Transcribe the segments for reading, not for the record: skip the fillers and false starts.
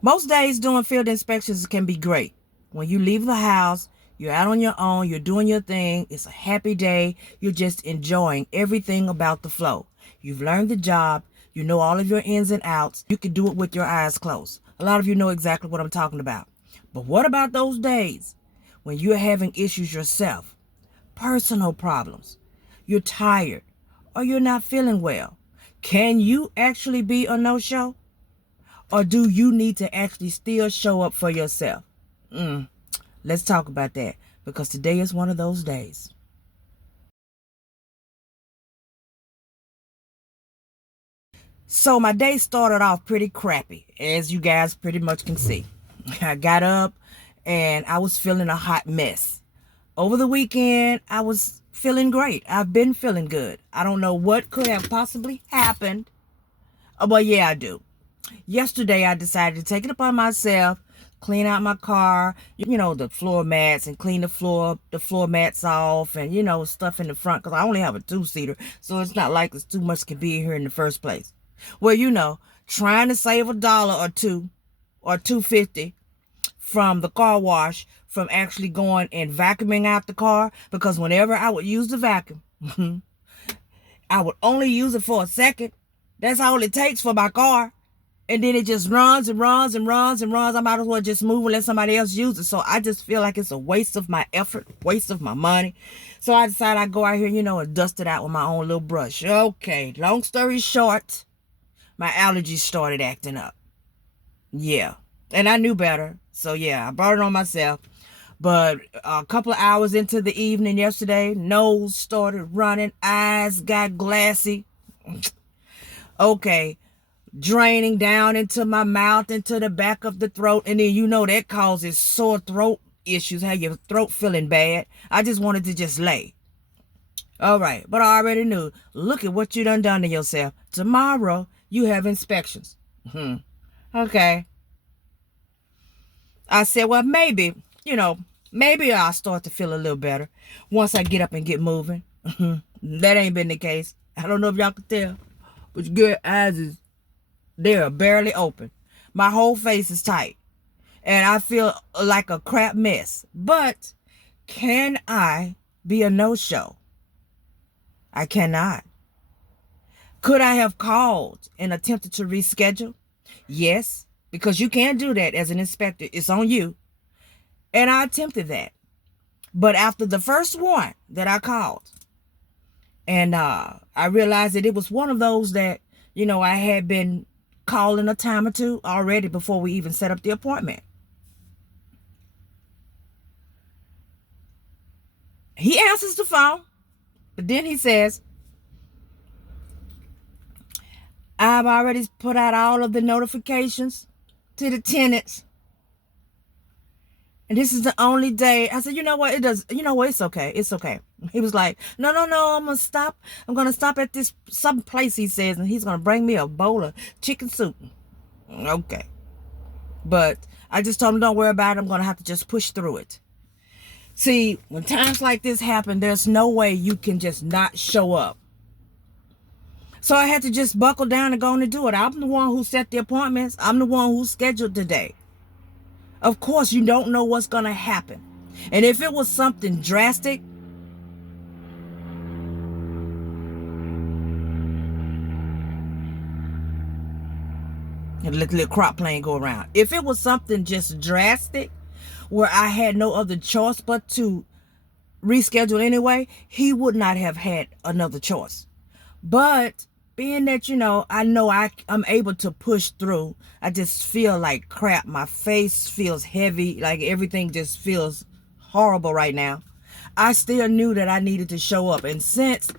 Most days doing field inspections can be great. When you leave the house, you're out on your own, you're doing your thing, it's a happy day, you're just enjoying everything about the flow. You've learned the job, you know all of your ins and outs, you can do it with your eyes closed. A lot of you know exactly what I'm talking about. But what about those days when you're having issues yourself? Personal problems. You're tired or you're not feeling well. Can you actually be a no-show? Or do you need to actually still show up for yourself? Let's talk about that because today is one of those days. So my day started off pretty crappy, as you guys pretty much can see. I got up and I was feeling a hot mess. Over the weekend, I was feeling great. I've been feeling good. I don't know what could have possibly happened. But yeah, I do. Yesterday, I decided to take it upon myself, clean out my car, the floor mats, and clean the floor mats off, and stuff in the front, because I only have a two-seater, so it's not like there's too much can be here in the first place. Well, trying to save $1 or two or 2.50 from the car wash, from actually going and vacuuming out the car, because whenever I would use the vacuum, I would only use it for a second. That's all it takes for my car. And then it just runs and runs and runs and runs. I might as well just move and let somebody else use it. So I just feel like it's a waste of my effort, waste of my money. So I decided I'd go out here, and dust it out with my own little brush. Okay, long story short, my allergies started acting up. Yeah. And I knew better. So yeah, I brought it on myself. But a couple of hours into the evening yesterday, nose started running, eyes got glassy. Okay, draining down into my mouth, into the back of the throat, and then that causes sore throat issues, have your throat feeling bad. I just wanted to just lay. All right, but I already knew. Look at what you done to yourself. Tomorrow, you have inspections. Okay. I said, well, maybe I'll start to feel a little better once I get up and get moving. That ain't been the case. I don't know if y'all can tell, but your good eyes they're barely open. My whole face is tight. And I feel like a crap mess. But can I be a no-show? I cannot. Could I have called and attempted to reschedule? Yes, because you can't do that as an inspector. It's on you. And I attempted that. But after the first one that I called, and I realized that it was one of those that, I had been calling a time or two already before we even set up the appointment. He answers the phone, but then he says, I've already put out all of the notifications to the tenants. And this is the only day. I said, you know what? It's okay. It's okay. He was like, no, I'm going to stop. I'm going to stop at this some place, he says, and he's going to bring me a bowl of chicken soup. Okay. But I just told him, don't worry about it. I'm going to have to just push through it. See, when times like this happen, there's no way you can just not show up. So I had to just buckle down and go on and do it. I'm the one who set the appointments. I'm the one who scheduled the day. Of course, you don't know what's going to happen. And if it was something drastic, and let the little crop plane go around. If it was something just drastic, where I had no other choice but to reschedule anyway, he would not have had another choice. But being that, I know I'm able to push through, I just feel like crap. My face feels heavy, like everything just feels horrible right now. I still knew that I needed to show up. And since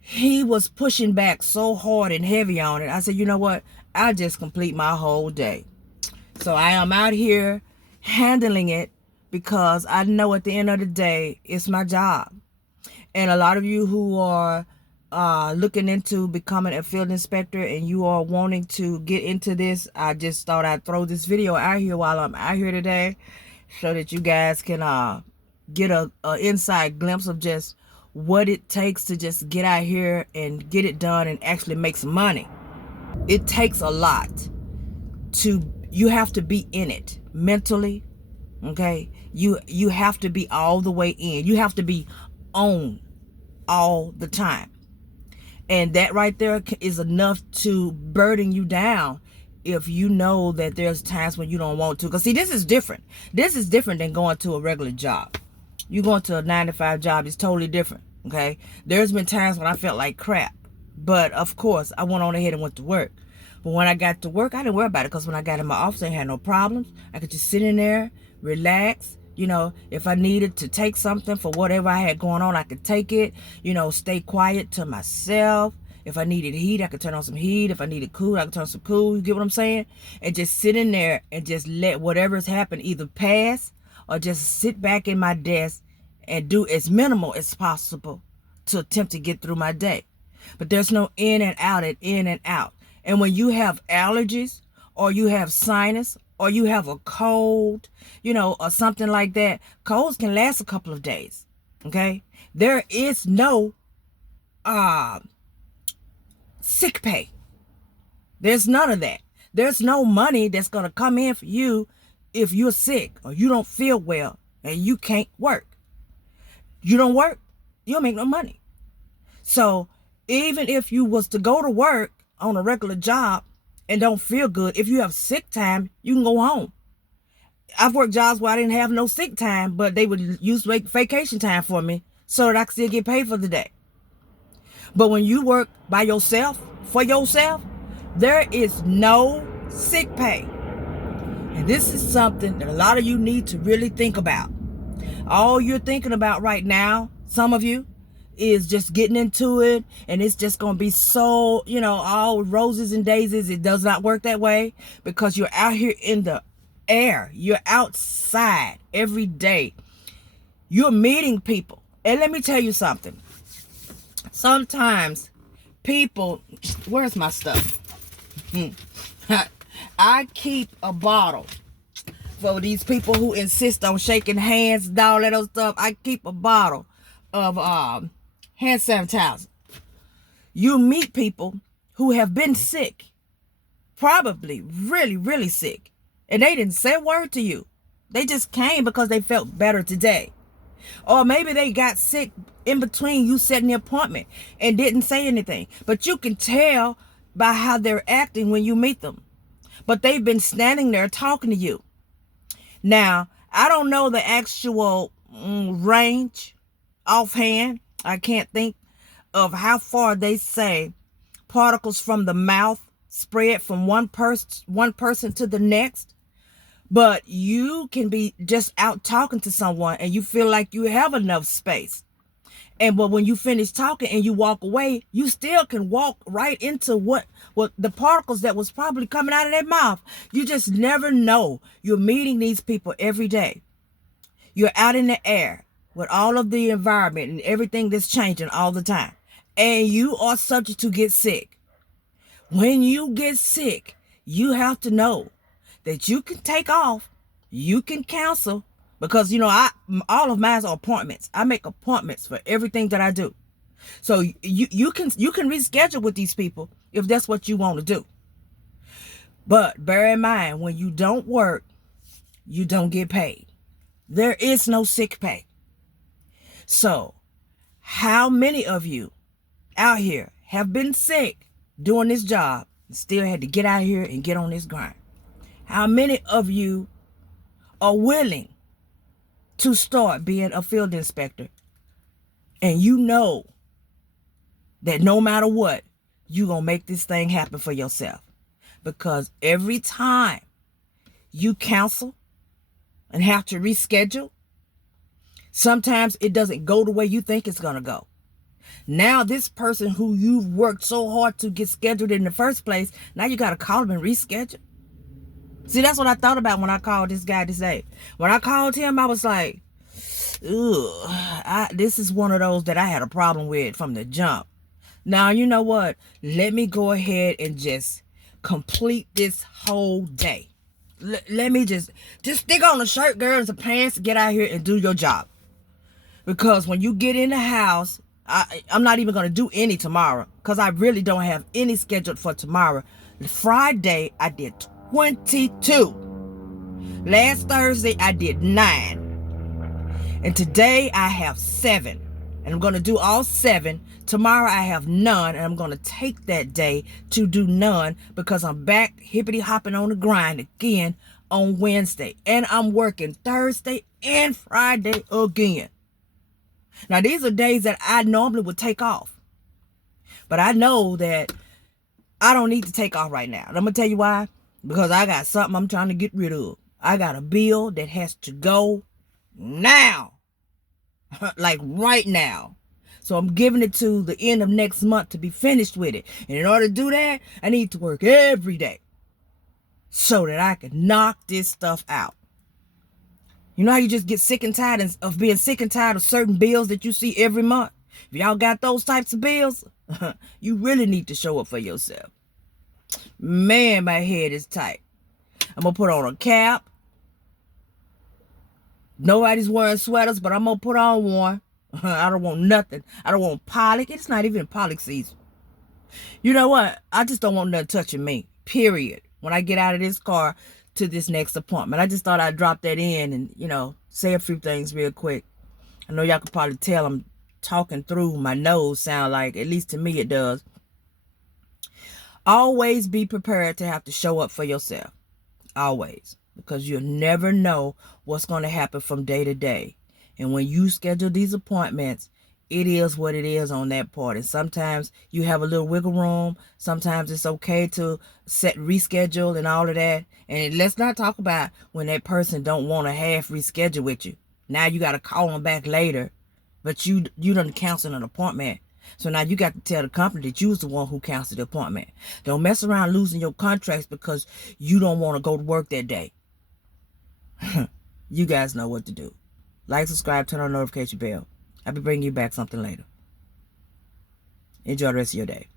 he was pushing back so hard and heavy on it, I said, you know what? I'll just complete my whole day. So I am out here handling it because I know at the end of the day, it's my job. And a lot of you who are looking into becoming a field inspector and you are wanting to get into this, I just thought I'd throw this video out here while I'm out here today so that you guys can get a inside glimpse of just what it takes to just get out here and get it done and actually make some money. It takes a lot to You have to be in it mentally. Okay, you have to be all the way in. You have to be on all the time, and that right there is enough to burden you down if you know that there's times when you don't want to. Because see, this is different. This is different than going to a regular job. You going to a 9 to 5 job is totally different. Okay, there's been times when I felt like crap, but of course I went on ahead and went to work. But when I got to work, I didn't worry about it, because when I got in my office, I had no problems. I could just sit in there, relax. If I needed to take something for whatever I had going on, I could take it. Stay quiet to myself. If I needed heat, I could turn on some heat. If I needed cool, I could turn on some cool. You get what I'm saying? And just sit in there and just let whatever's happened either pass, or just sit back in my desk and do as minimal as possible to attempt to get through my day. But there's no in and out and in and out. And when you have allergies, or you have sinus, or you have a cold, or something like that, colds can last a couple of days. Okay? There is no sick pay. There's none of that. There's no money that's going to come in for you if you're sick or you don't feel well and you can't work. You don't work, you don't make no money. So even if you was to go to work on a regular job and don't feel good, if you have sick time, you can go home. I've worked jobs where I didn't have no sick time, but they would use vacation time for me so that I could still get paid for the day. But when you work by yourself, for yourself, there is no sick pay. And this is something that a lot of you need to really think about. All you're thinking about right now, some of you, is just getting into it, and it's just going to be so, all roses and daisies. It does not work that way, because you're out here in the air. You're outside every day. You're meeting people. And let me tell you something. Sometimes people, where's my stuff? I keep a bottle for these people who insist on shaking hands and all that other stuff. I keep a bottle of hand sanitizer. You meet people who have been sick, probably really, really sick, and they didn't say a word to you. They just came because they felt better today. Or maybe they got sick in between you setting the appointment and didn't say anything. But you can tell by how they're acting when you meet them. But they've been standing there talking to you. Now, I don't know the actual range offhand. I can't think of how far they say particles from the mouth spread from one person to the next. But you can be just out talking to someone and you feel like you have enough space. But when you finish talking and you walk away, you still can walk right into what the particles that was probably coming out of their mouth. You just never know. You're meeting these people every day. You're out in the air with all of the environment and everything that's changing all the time. And you are subject to get sick. When you get sick, you have to know that you can take off, you can cancel, because all of mine are appointments. I make appointments for everything that I do. So you can reschedule with these people if that's what you want to do. But bear in mind, when you don't work, you don't get paid. There is no sick pay. So how many of you out here have been sick doing this job and still had to get out here and get on this grind? How many of you are willing to start being a field inspector, and you know that no matter what, you're going to make this thing happen for yourself? Because every time you cancel and have to reschedule, sometimes it doesn't go the way you think it's going to go. Now this person who you've worked so hard to get scheduled in the first place, now you got to call them and reschedule. See, that's what I thought about when I called this guy today. When I called him, I was like, this is one of those that I had a problem with from the jump. Now, you know what? Let me go ahead and just complete this whole day. Let me just stick on a shirt, girl, and some pants, get out here and do your job. Because when you get in the house, I'm not even going to do any tomorrow, because I really don't have any scheduled for tomorrow. Friday, I did 22. Last Thursday, I did 9. And today, I have 7. And I'm going to do all 7. Tomorrow, I have none. And I'm going to take that day to do none because I'm back hippity hopping on the grind again on Wednesday. And I'm working Thursday and Friday again. Now, these are days that I normally would take off. But I know that I don't need to take off right now. And I'm going to tell you why. Because I got something I'm trying to get rid of. I got a bill that has to go now. Like right now. So I'm giving it to the end of next month to be finished with it. And in order to do that, I need to work every day so that I can knock this stuff out. You know how you just get sick and tired of being sick and tired of certain bills that you see every month? If y'all got those types of bills, you really need to show up for yourself. Man, my head is tight. I'm going to put on a cap. Nobody's wearing sweaters, but I'm going to put on one. I don't want nothing. I don't want pollock. It's not even pollock season. You know what? I just don't want nothing touching me. Period. When I get out of this car to this next appointment. I just thought I'd drop that in and, say a few things real quick. I know y'all could probably tell I'm talking through my nose sound like, at least to me it does. Always be prepared to have to show up for yourself. Always. Because you'll never know what's going to happen from day to day. And when you schedule these appointments, it is what it is on that part. And sometimes you have a little wiggle room. Sometimes it's okay to reschedule and all of that. And let's not talk about when that person don't want to half reschedule with you. Now you got to call them back later. But you done canceled an appointment. So now you got to tell the company that you was the one who canceled the appointment. Don't mess around losing your contracts because you don't want to go to work that day. You guys know what to do. Like, subscribe, turn on the notification bell. I'll be bringing you back something later. Enjoy the rest of your day.